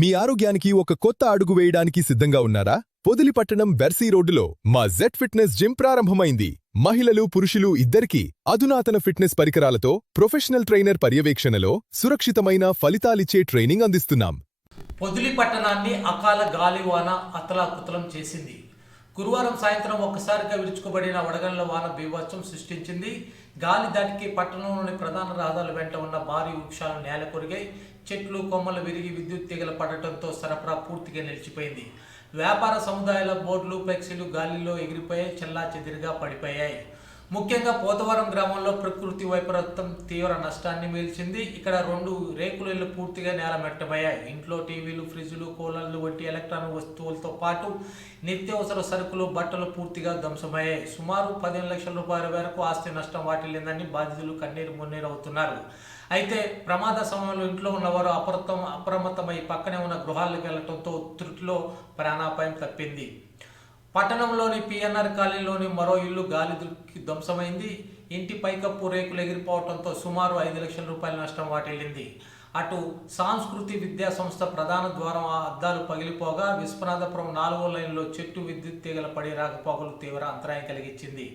మీ ఆరోగ్యానికి ఒక కొత్త అడుగు వేయడానికి సిద్ధంగా ఉన్నారా? పొదిలిపట్టణం బెర్సీ రోడ్డులో మా జెడ్ ఫిట్నెస్ జిమ్ ప్రారంభమైంది. మహిళలు, పురుషులు ఇద్దరికీ అధునాతన ఫిట్నెస్ పరికరాలతో ప్రొఫెషనల్ ట్రైనర్ పర్యవేక్షణలో సురక్షితమైన ఫలితాలిచ్చే ట్రైనింగ్ అందిస్తున్నాం. పొదిలి పట్టణాన్ని అకాల గాలివాన అతలాకుతలం చేసింది. గురువారం సాయంత్రం ఒక్కసారిగా విరుచుకుపడిన వడగళ్ల వాన బీభత్సం సృష్టించింది. గాలి దాటికి పట్టణంలోని ప్రధాన రహదారుల వెంట ఉన్న భారీ వృక్షాలు నేల కొరిగాయి. చెట్లు కొమ్మలు విరిగి విద్యుత్ తీగలు పడటంతో సరఫరా పూర్తిగా నిలిచిపోయింది. వ్యాపార సముదాయాల బోర్డులు, ఫ్లెక్సీలు గాలిలో ఎగిరిపోయాయి, చెల్లాచెదిరిగా పడిపోయాయి. ముఖ్యంగా పోతవరం గ్రామంలో ప్రకృతి వైపరీత్యం తీవ్ర నష్టాన్ని మిగిల్చింది. ఇక్కడ 2 రేకుల ఇళ్లు పూర్తిగా నేలమట్టమయ్యాయి. ఇంట్లో టీవీలు, ఫ్రిడ్జ్లు, కూలర్లు వంటి ఎలక్ట్రానిక్ వస్తువులతో పాటు నిత్యావసర సరుకులు, బట్టలు పూర్తిగా ధ్వంసమయ్యాయి. సుమారు 15 లక్షల రూపాయల వరకు ఆస్తి నష్టం వాటిల్లిందని బాధితులు కన్నీరు మున్నీరు అవుతున్నారు. అయితే ప్రమాద సమయంలో ఇంట్లో ఉన్నవారు అప్రమత్తమై పక్కనే ఉన్న గృహాలకు వెళ్లడంతో త్రుటిలో ప్రాణాపాయం తప్పింది. పట్టణంలోని పిఎన్ఆర్ కాలనీలోని మరో ఇల్లు గాలి ధ్వంసమైంది. ఇంటి పైకప్పు రేకులు ఎగిరిపోవడంతో సుమారు 5 లక్షల రూపాయల నష్టం వాటిల్లింది. అటు సాంస్కృతి విద్యా సంస్థ ప్రధాన ద్వారం అద్దాలు పగిలిపోగా విశ్వనాథపురం 4వ లైన్లో చెట్టు విద్యుత్ తీగల పడి రాకపోకలు తీవ్ర అంతరాయం కలిగించింది.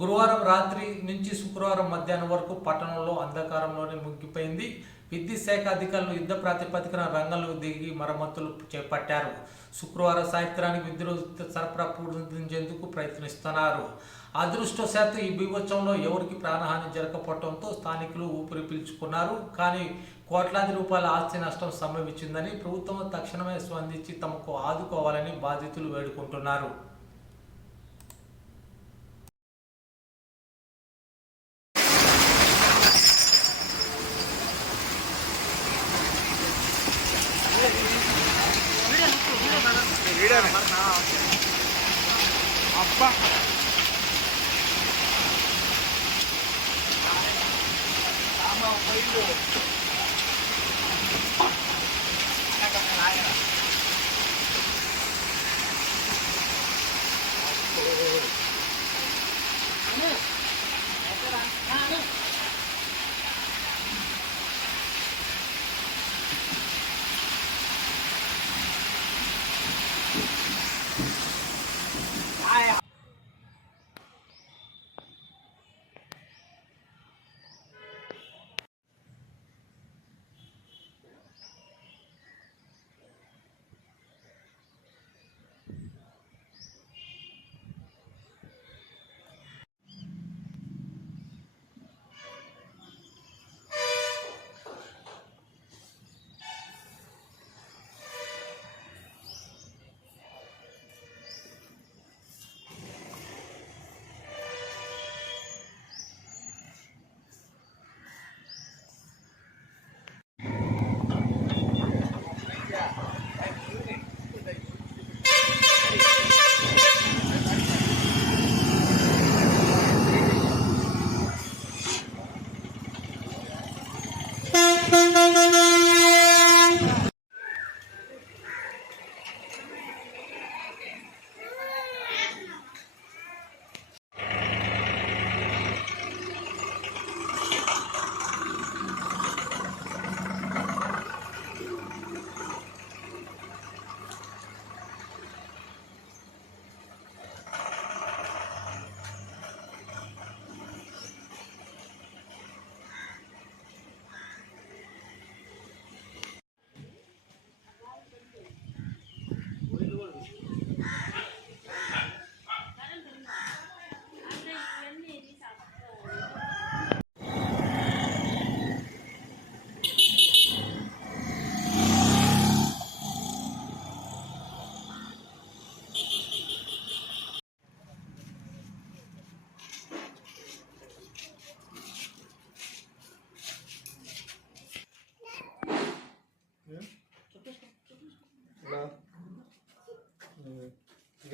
గురువారం రాత్రి నుంచి శుక్రవారం మధ్యాహ్నం వరకు పట్టణంలో అంధకారంలోనే ముగ్గిపోయింది. విద్యుత్ శాఖ అధికారులు యుద్ధ ప్రాతిపదికన రంగంలో దిగి మరమ్మతులు చేపట్టారు. శుక్రవారం సాయంత్రానికి విద్యుత్ సరఫరా పూర్తించేందుకు ప్రయత్నిస్తున్నారు. అదృష్టవశాత్తు ఈ బీభత్సంలో ఎవరికి ప్రాణహాని జరగకపోవడంతో స్థానికులు ఊపిరి పీల్చుకున్నారు. కానీ కోట్లాది రూపాయల ఆస్తి నష్టం సంభవించిందని ప్రభుత్వం తక్షణమే స్పందించి తమకు ఆదుకోవాలని బాధితులు వేడుకుంటున్నారు. అబ్బా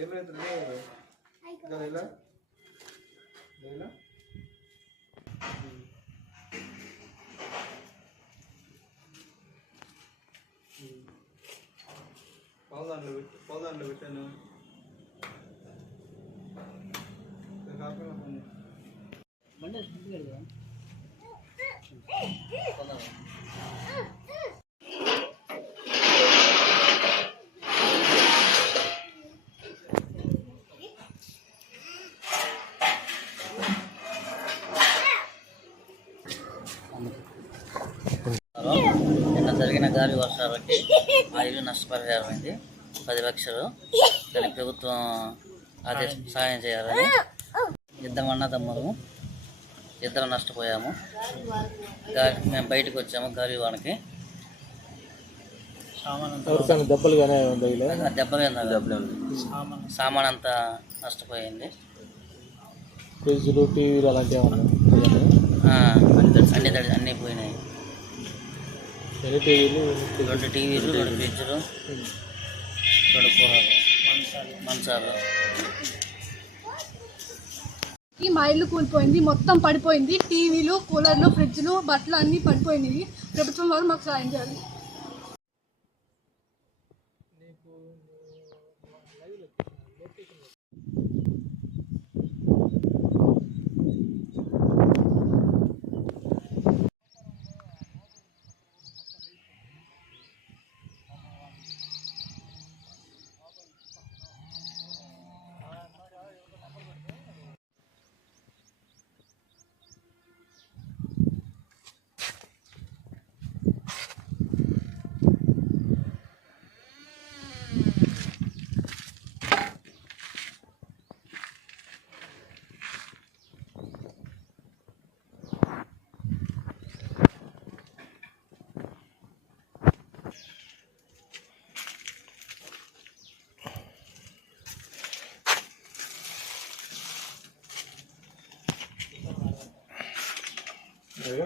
ఏమైతే లేదా పౌదాంట్లో పెట్టాను ఆ ఇల్లు నష్టపరిహారం అయింది 10 లక్షలు. దానికి ప్రభుత్వం సహాయం చేయాలని. ఇద్దరు అన్నదమ్ములు, ఇద్దరు నష్టపోయాము. మేము బయటకు వచ్చాము గాలి వానకి. దెబ్బలు కానీ సామాన్ అంతా నష్టపోయింది. ఫ్రిడ్జ్లు, టీవీలు అలాంటివి అన్నీ పోయినాయి. 2 టీవీలు, 2 టీవీలు, 2 ఫ్రిడ్జ్లు, 2 కూలర్లు, మంచాలు. మా ఇల్లు కూలిపోయింది, మొత్తం పడిపోయింది. టీవీలు, కూలర్లు, ఫ్రిడ్జ్లు, బట్టలు అన్నీ పడిపోయినాయి. ప్రభుత్వం వారు మాకు సాయం చేయాలి.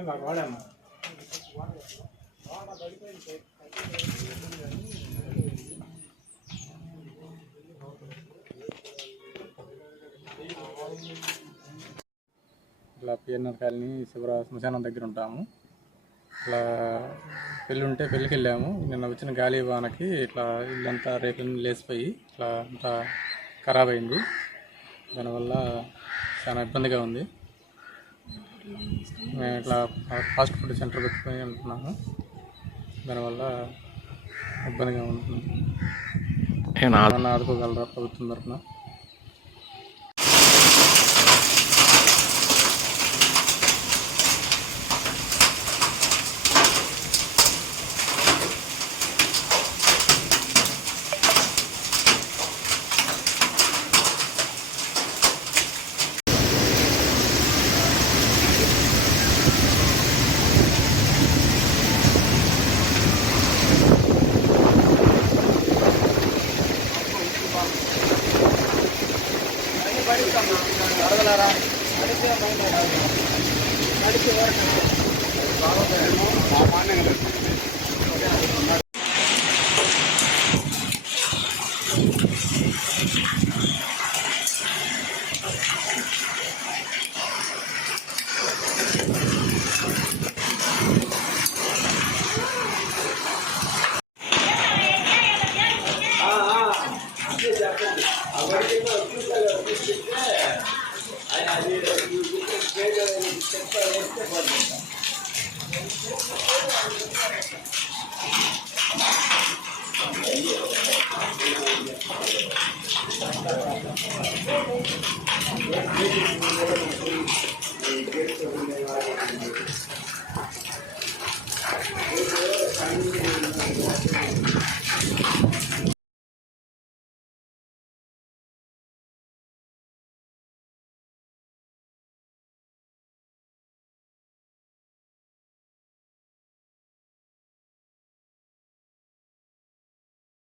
నాకు వాడాము. ఇట్లా పిఎన్ఆర్ కాలనీ శ్మశానం దగ్గర ఉంటాము. ఇట్లా పెళ్ళి ఉంటే పెళ్ళికి వెళ్ళాము. నిన్న వచ్చిన గాలి వానకి ఇట్లా ఇల్లంతా రేకులు లేచిపోయి ఇట్లా అంతా ఖరాబ్ అయింది. దానివల్ల చాలా ఇబ్బందిగా ఉంది. మేము ఇట్లా ఫాస్ట్ ఫుడ్ సెంటర్ పెట్టుకొని ఉంటున్నాము. దానివల్ల ఇబ్బందిగా ఉంటుంది. ఆదుకోగలరా ప్రభుత్వం తరఫున? Gracias.